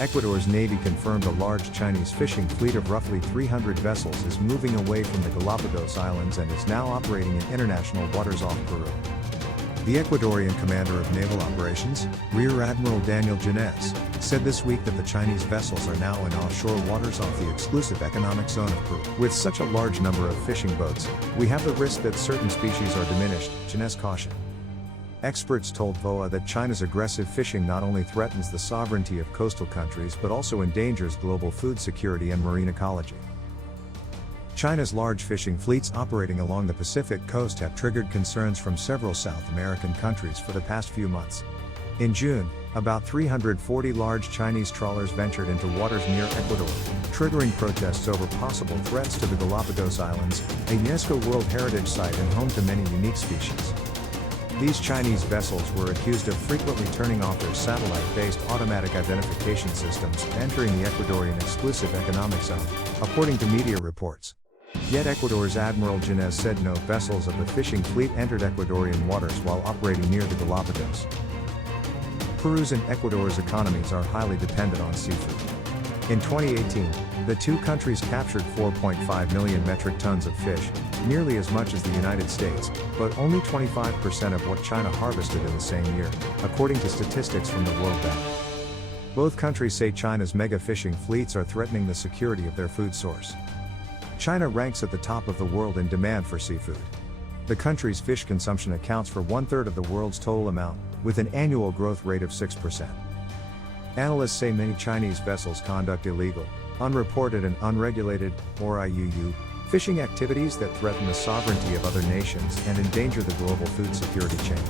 Ecuador's Navy confirmed a large Chinese fishing fleet of roughly 300 vessels is moving away from the Galapagos Islands and is now operating in international waters off Peru. The Ecuadorian commander of naval operations, Rear Admiral Daniel Ginez, said this week that the Chinese vessels are now in offshore waters off the exclusive economic zone of Peru. With such a large number of fishing boats, we have the risk that certain species are diminished, Ginez cautioned. Experts told VOA that China's aggressive fishing not only threatens the sovereignty of coastal countries but also endangers global food security and marine ecology. China's large fishing fleets operating along the Pacific coast have triggered concerns from several South American countries for the past few months. In June, about 340 large Chinese trawlers ventured into waters near Ecuador, triggering protests over possible threats to the Galapagos Islands, a UNESCO World Heritage Site and home to many unique species. These Chinese vessels were accused of frequently turning off their satellite-based automatic identification systems and entering the Ecuadorian exclusive economic zone, according to media reports. Yet Ecuador's Admiral Ginez said no vessels of the fishing fleet entered Ecuadorian waters while operating near the Galapagos. Peru's and Ecuador's economies are highly dependent on seafood. In 2018, the two countries captured 4.5 million metric tons of fish, nearly as much as the United States, but only 25% of what China harvested in the same year, according to statistics from the World Bank. Both countries say China's mega fishing fleets are threatening the security of their food source. China ranks at the top of the world in demand for seafood. The country's fish consumption accounts for 1/3 of the world's total amount, with an annual growth rate of 6%. Analysts say many Chinese vessels conduct illegal, unreported and unregulated, or IUU, fishing activities that threaten the sovereignty of other nations and endanger the global food security chain.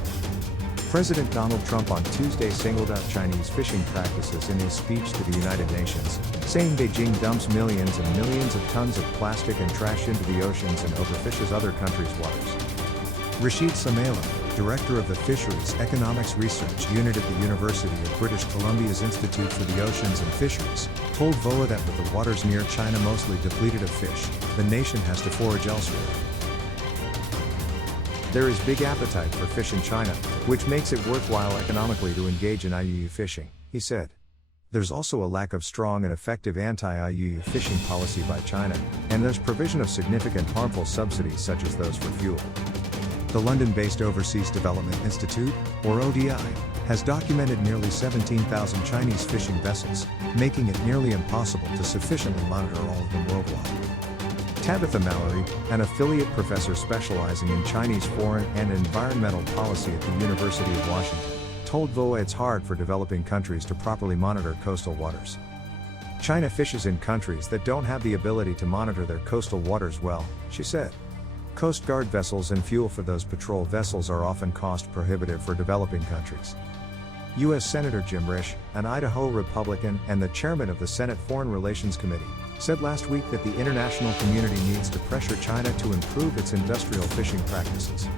President Donald Trump on Tuesday singled out Chinese fishing practices in his speech to the United Nations, saying Beijing dumps millions and millions of tons of plastic and trash into the oceans and overfishes other countries' waters. Rashid Samela, director of the Fisheries Economics Research Unit at the University of British Columbia's Institute for the Oceans and Fisheries, told VOA that with the waters near China mostly depleted of fish, the nation has to forage elsewhere. There is big appetite for fish in China, which makes it worthwhile economically to engage in IUU fishing, he said. There's also a lack of strong and effective anti-IUU fishing policy by China, and there's provision of significant harmful subsidies such as those for fuel. The London-based Overseas Development Institute, or ODI, has documented nearly 17,000 Chinese fishing vessels, making it nearly impossible to sufficiently monitor all of them worldwide. Tabitha Mallory, an affiliate professor specializing in Chinese foreign and environmental policy at the University of Washington, told VOA it's hard for developing countries to properly monitor coastal waters. China fishes in countries that don't have the ability to monitor their coastal waters well, she said. Coast Guard vessels and fuel for those patrol vessels are often cost prohibitive for developing countries. U.S. Senator Jim Risch, an Idaho Republican and the chairman of the Senate Foreign Relations Committee, said last week that the international community needs to pressure China to improve its industrial fishing practices.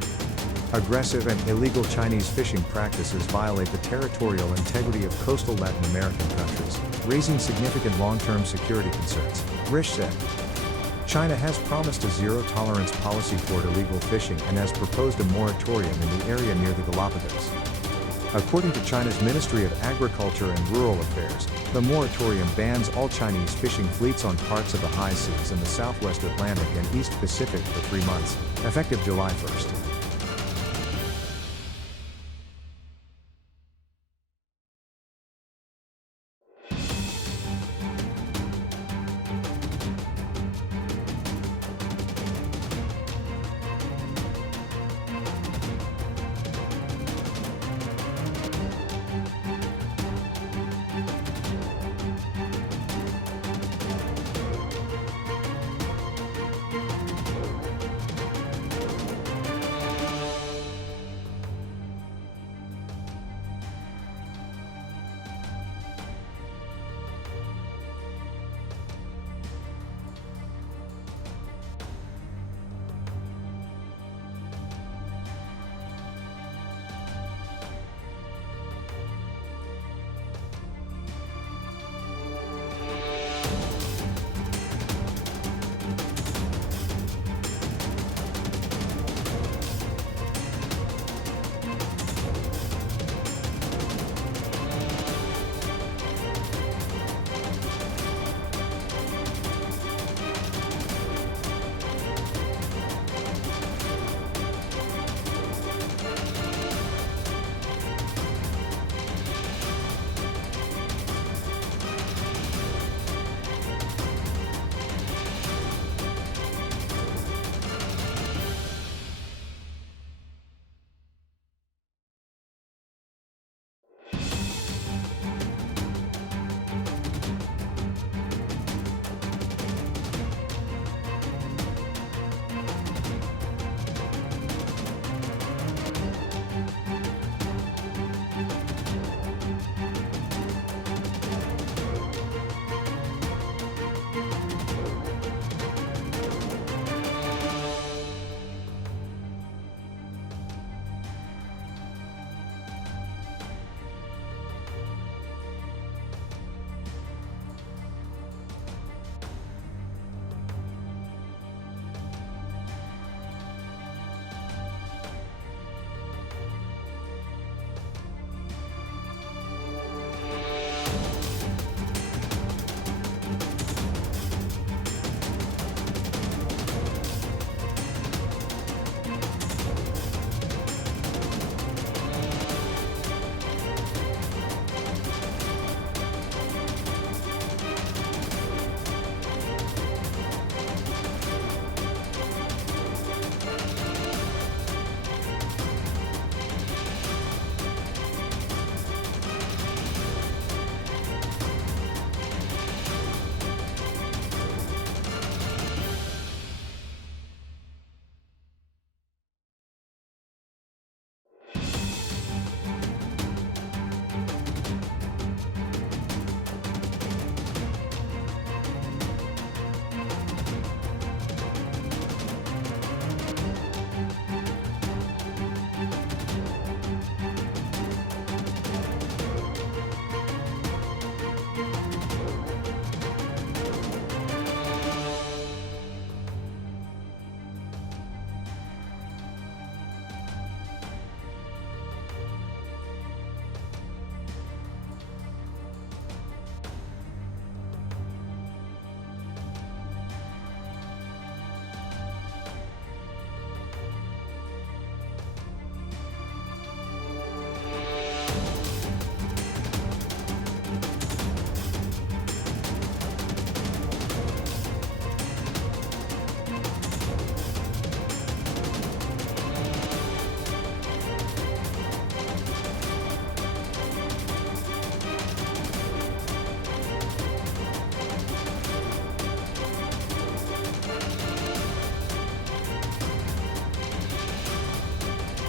Aggressive and illegal Chinese fishing practices violate the territorial integrity of coastal Latin American countries, raising significant long-term security concerns, Risch said. China has promised a zero-tolerance policy toward illegal fishing and has proposed a moratorium in the area near the Galapagos. According to China's Ministry of Agriculture and Rural Affairs, the moratorium bans all Chinese fishing fleets on parts of the high seas in the Southwest Atlantic and East Pacific for 3 months, effective July 1.